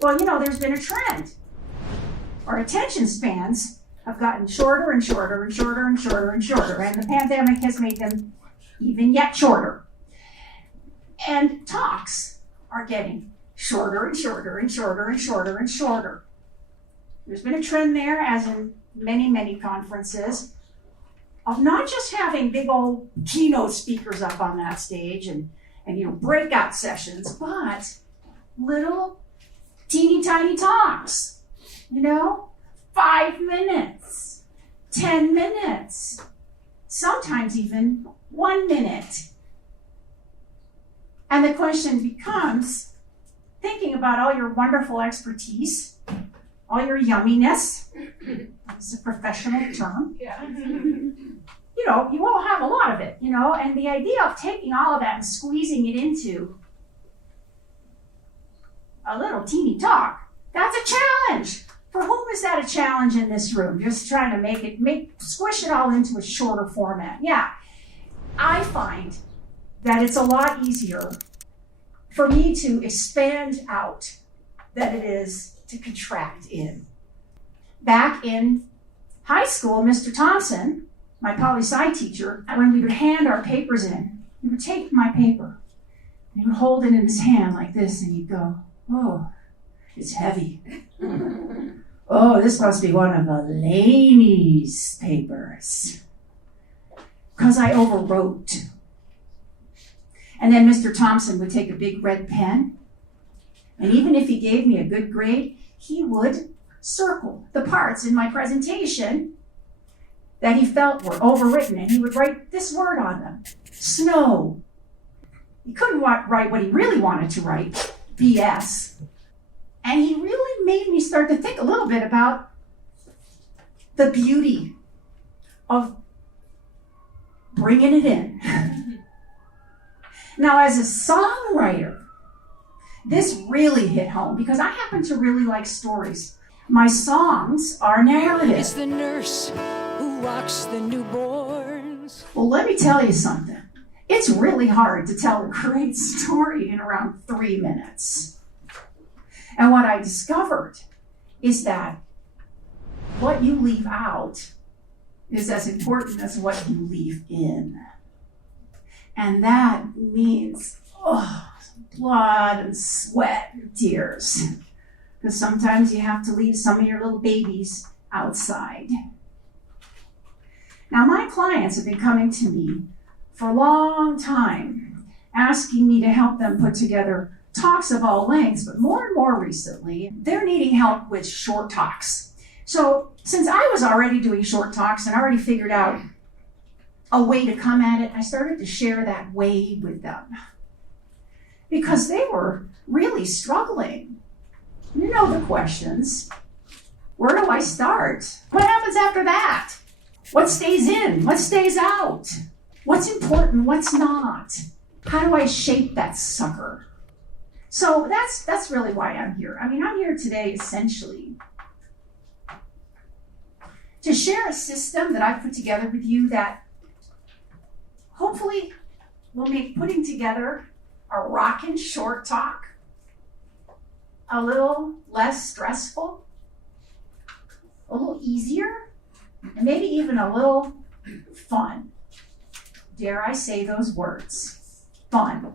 Well, there's been a trend. Our attention spans have gotten shorter and shorter and shorter and shorter and shorter, and the pandemic has made them even yet shorter. And talks are getting shorter and shorter and shorter and shorter and shorter. There's been a trend there, as in many, many conferences, of not just having big old keynote speakers up on that stage and breakout sessions, but little teeny tiny talks, 5 minutes, 10 minutes, sometimes even 1 minute. And the question becomes, thinking about all your wonderful expertise, all your yumminess, it's a professional term. Yeah. You all have a lot of it, and the idea of taking all of that and squeezing it into a little teeny talk, that's a challenge. For whom is that a challenge in this room? Just trying to squish it all into a shorter format. Yeah, I find that it's a lot easier for me to expand out than it is to contract in. Back in high school, Mr. Thompson, my poli-sci teacher, when we would hand our papers in, he would take my paper, and he would hold it in his hand like this, and he'd go, "Oh, it's heavy. Oh, this must be one of Eleni's papers." Because I overwrote. And then Mr. Thompson would take a big red pen, and even if he gave me a good grade, he would circle the parts in my presentation that he felt were overwritten, and he would write this word on them: snow. He couldn't write what he really wanted to write, BS. And he really made me start to think a little bit about the beauty of bringing it in. Now, as a songwriter, this really hit home because I happen to really like stories. My songs are narrative. It's the nurse who rocks the newborns. Well, let me tell you something. It's really hard to tell a great story in around 3 minutes. And what I discovered is that what you leave out is as important as what you leave in. And that means blood and sweat and tears. Because sometimes you have to leave some of your little babies outside. Now, my clients have been coming to me for a long time, asking me to help them put together talks of all lengths, but more and more recently, they're needing help with short talks. So since I was already doing short talks and already figured out a way to come at it, I started to share that way with them because they were really struggling. You know the questions. Where do I start? What happens after that? What stays in? What stays out? What's important? What's not? How do I shape that sucker? So that's really why I'm here. I mean, I'm here today essentially to share a system that I've put together with you that hopefully will make putting together a rockin' short talk a little less stressful, a little easier, and maybe even a little fun. Dare I say those words? Fun.